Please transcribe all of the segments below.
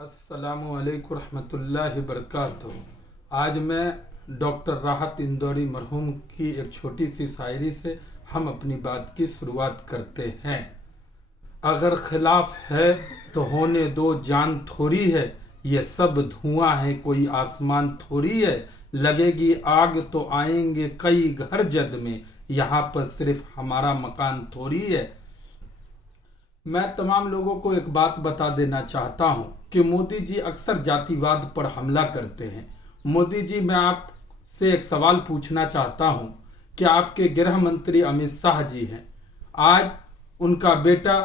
अस्सलामु अलैकुम रहमतुल्लाहि बरकातुहू। आज मैं डॉक्टर राहत इंदौरी मरहूम की एक छोटी सी शायरी से हम अपनी बात की शुरुआत करते हैं। अगर खिलाफ है तो होने दो, जान थोड़ी है, ये सब धुआं है, कोई आसमान थोड़ी है। लगेगी आग तो आएंगे कई घर जद में, यहाँ पर सिर्फ हमारा मकान थोड़ी है। मैं तमाम लोगों को एक बात बता देना चाहता हूं कि मोदी जी अक्सर जातिवाद पर हमला करते हैं। मोदी जी, मैं आपसे एक सवाल पूछना चाहता हूं कि आपके गृह मंत्री अमित शाह जी हैं, आज उनका बेटा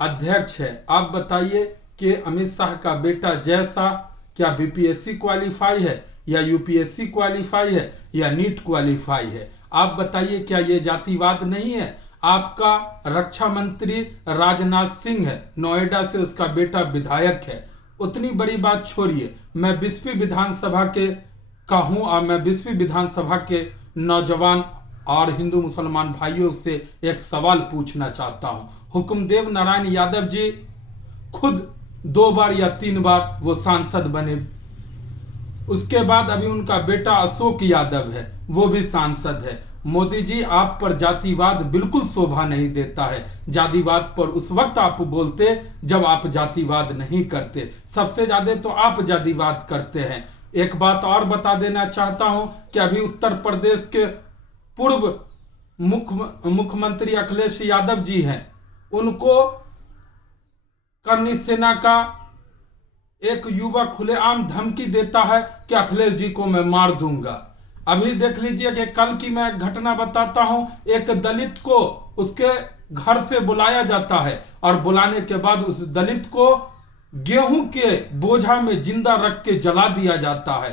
अध्यक्ष है। आप बताइए कि अमित शाह का बेटा जय शाह क्या बीपीएससी क्वालिफाई है या यूपीएससी क्वालिफाई है या नीट क्वालिफाई है? आप बताइए, क्या ये जातिवाद नहीं है? आपका रक्षा मंत्री राजनाथ सिंह है, नोएडा से उसका बेटा विधायक है। उतनी बड़ी बात छोड़िए, मैं 20वीं विधानसभा के का हूं और मैं 20वीं विधानसभा के नौजवान और हिंदू मुसलमान भाइयों से एक सवाल पूछना चाहता हूं। हुक्मदेव नारायण यादव जी खुद 2 बार या 3 बार वो सांसद बने। उसके बाद अभी उनका बेटा अशोक यादव है, वो भी सांसद है। मोदी जी, आप पर जातिवाद बिल्कुल शोभा नहीं देता है। जातिवाद पर उस वक्त आप बोलते जब आप जातिवाद नहीं करते। सबसे ज्यादा तो आप जातिवाद करते हैं। एक बात और बता देना चाहता हूं कि अभी उत्तर प्रदेश के पूर्व मुख्यमंत्री अखिलेश यादव जी हैं, उनको करनी सेना का एक युवक खुलेआम धमकी देता है कि अखिलेश जी को मैं मार दूंगा। अभी देख लीजिए कि कल की मैं घटना बताता हूं। एक दलित को उसके घर से बुलाया जाता है और बुलाने के बाद उस दलित को गेहूं के बोझा में जिंदा रख के जला दिया जाता है।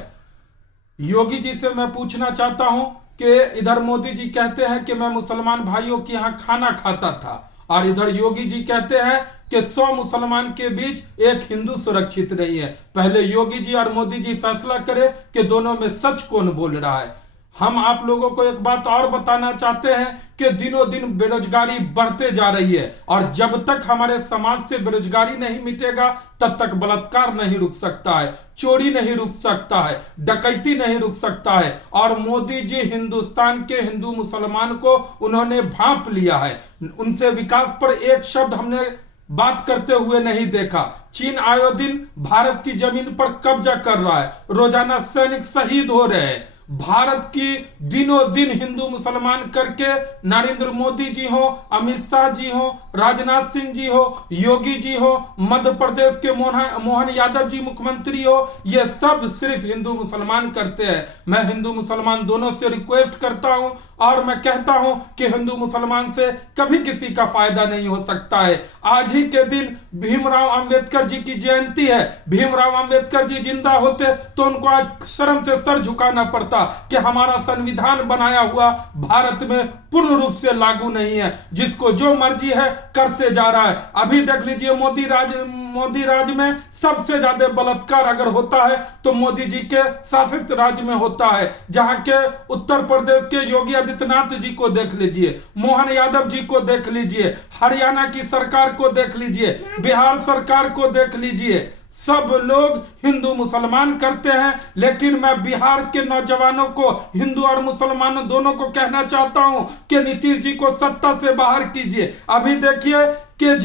योगी जी से मैं पूछना चाहता हूं कि इधर मोदी जी कहते हैं कि मैं मुसलमान भाइयों के यहाँ खाना खाता था और इधर योगी जी कहते हैं कि 100 मुसलमान के बीच एक हिंदू सुरक्षित नहीं है। पहले योगी जी और मोदी जी फैसला करें कि दोनों में सच कौन बोल रहा है। हम आप लोगों को एक बात और बताना चाहते हैं कि दिनों दिन बेरोजगारी बढ़ते जा रही है और जब तक हमारे समाज से बेरोजगारी नहीं मिटेगा तब तक बलात्कार नहीं रुक सकता है, चोरी नहीं रुक सकता है, डकैती नहीं रुक सकता है। और मोदी जी हिंदुस्तान के हिंदू मुसलमान को उन्होंने भांप लिया है। उनसे विकास पर एक शब्द हमने बात करते हुए नहीं देखा। चीन आए दिन भारत की जमीन पर कब्जा कर रहा है, रोजाना सैनिक शहीद हो रहे हैं। भारत की दिनों दिन हिंदू मुसलमान करके नरेंद्र मोदी जी हो, अमित शाह जी हो, राजनाथ सिंह जी हो, योगी जी हो, मध्य प्रदेश के मोहन यादव जी मुख्यमंत्री हो, ये सब सिर्फ हिंदू मुसलमान करते हैं। मैं हिंदू मुसलमान दोनों से रिक्वेस्ट करता हूं और मैं कहता हूं कि हिंदू मुसलमान से कभी किसी का फायदा नहीं हो सकता है। आज ही के दिन भीमराव अंबेडकर जी की जयंती है। भीमराव अंबेडकर जी जिंदा होते तो उनको आज शर्म से सर झुकाना पड़ता कि हमारा संविधान बनाया हुआ भारत में पूर्ण रूप से लागू नहीं है, जिसको जो मर्जी है करते जा रहा है। अभी देख लीजिए मोदी राज में सबसे ज्यादा बलात्कार अगर होता है तो मोदी जी के शासित राज्य में होता है। जहां के उत्तर प्रदेश के योगी आदित्यनाथ जी को देख लीजिए, मोहन यादव जी को देख लीजिए, हरियाणा की सरकार को देख लीजिए, बिहार सरकार को देख लीजिए। सब लोग हिंदू मुसलमान करते हैं, लेकिन मैं बिहार के नौजवानों को, हिंदू और मुसलमानों दोनों को कहना चाहता हूं कि नीतीश जी को सत्ता से बाहर कीजिए। अभी देखिए कि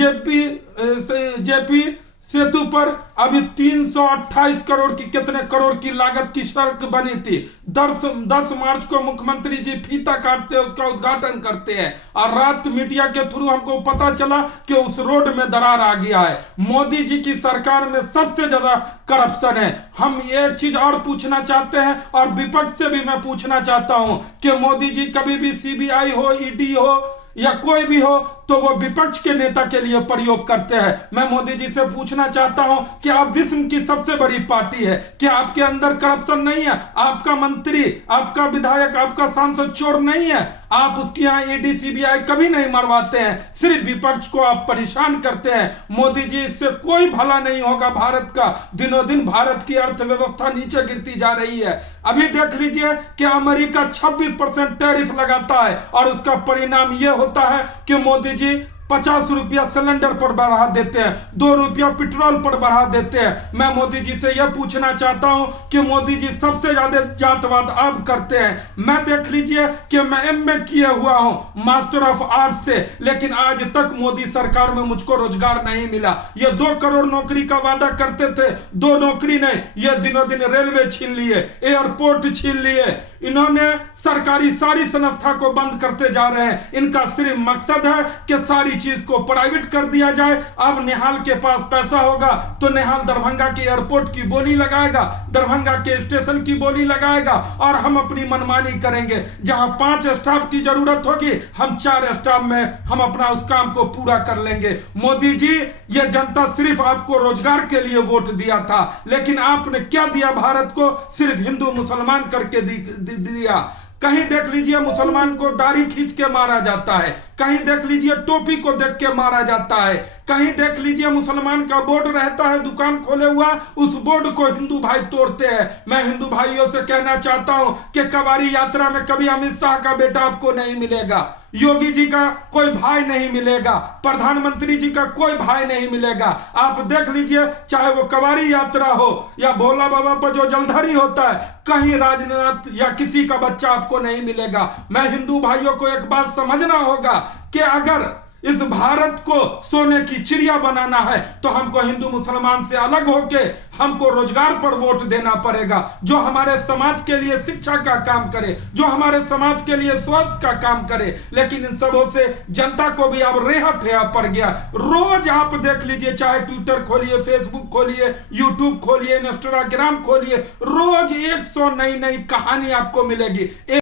जेपी सेतु पर अभी 328 करोड़ की, कितने करोड़ की लागत की सड़क बनी थी। 10 मार्च को मुख्यमंत्री जी फीता काटते हैं, उसका उद्घाटन करते हैं और रात मीडिया के थ्रू हमको पता चला कि उस रोड में दरार आ गया है। मोदी जी की सरकार में सबसे ज्यादा करप्शन है। हम एक चीज और पूछना चाहते हैं और विपक्ष से भी मैं पूछना चाहता हूं कि मोदी जी कभी भी सीबीआई हो, ईडी हो या कोई भी हो तो वो विपक्ष के नेता के लिए प्रयोग करते हैं। मैं मोदी जी से पूछना चाहता हूं कि आप विश्व की सबसे बड़ी पार्टी है, क्या आपके अंदर करप्शन नहीं है? आपका मंत्री, आपका विधायक, आपका सांसद चोर नहीं है? आप उसके यहाँ ईडी सीबीआई कभी नहीं मरवाते हैं, सिर्फ विपक्ष को आप परेशान करते हैं। मोदी जी, इससे कोई भला नहीं होगा भारत का। दिनों दिन भारत की अर्थव्यवस्था नीचे गिरती जा रही है। अभी देख लीजिए कि अमेरिका 26% टैरिफ लगाता है और उसका परिणाम यह होता है कि मोदी जी 50 रुपया सिलेंडर पर बढ़ा देते हैं, 2 रुपया पेट्रोल पर बढ़ा देते हैं। मैं मोदी जी से यह पूछना चाहता हूं कि मोदी जी सबसे ज्यादा जातवाद आप करते हैं। मैं देख लीजिए कि मैं एमए किया हुआ हूं, मास्टर ऑफ आर्ट्स से, लेकिन आज तक मोदी सरकार में मुझको रोजगार नहीं मिला। ये 2 करोड़ नौकरी का वादा करते थे, 2 नौकरी नहीं, ये दिनों दिन रेलवे छीन लिए, एयरपोर्ट छीन लिए। इन्होंने सरकारी सारी संस्था को बंद करते जा रहे हैं। इनका सिर्फ मकसद है कि सारी चीज को प्राइवेट कर दिया जाए। अब निहाल के पास पैसा होगा तो निहाल दरभंगा के एयरपोर्ट की बोली लगाएगा, दरभंगा के स्टेशन की बोली लगाएगा, और हम अपनी मनमानी करेंगे। जहां 5 स्टाफ की जरूरत होगी, हम 4 स्टाफ में हम अपना उस काम को पूरा कर लेंगे। मोदी जी, यह जनता सिर्फ आपको रोजगार के लिए वोट दिया था, लेकिन आपने क्या दिया भारत को? सिर्फ हिंदू मुसलमान करके दिया। कहीं देख लीजिए मुसलमान को दाढ़ी खींच के मारा जाता है, कहीं देख लीजिए टोपी को देख के मारा जाता है, कहीं देख लीजिए मुसलमान का बोर्ड रहता है दुकान खोले हुआ, उस बोर्ड को हिंदू भाई तोड़ते हैं। मैं हिंदू भाइयों से कहना चाहता हूं कि कवारी यात्रा में कभी अमित शाह का बेटा आपको नहीं मिलेगा, योगी जी का कोई भाई नहीं मिलेगा, प्रधानमंत्री जी का कोई भाई नहीं मिलेगा। आप देख लीजिए, चाहे वो कवारी यात्रा हो या भोला बाबा पर जो जलधारी होता है, कहीं राजनाथ या किसी का बच्चा आपको नहीं मिलेगा। मैं हिंदू भाइयों को एक बात समझना होगा कि अगर इस भारत को सोने की चिड़िया बनाना है तो हमको हिंदू मुसलमान से अलग होके हमको रोजगार पर वोट देना पड़ेगा, जो हमारे समाज के लिए शिक्षा का काम करे, जो हमारे समाज के लिए स्वास्थ्य का काम करे। लेकिन इन सबों से जनता को भी अब रेहा पड़ गया। रोज आप देख लीजिए, चाहे ट्विटर खोलिए, फेसबुक खोलिए, यूट्यूब खोलिए, इंस्टाग्राम खोलिए, रोज 100 नई नई कहानी आपको मिलेगी।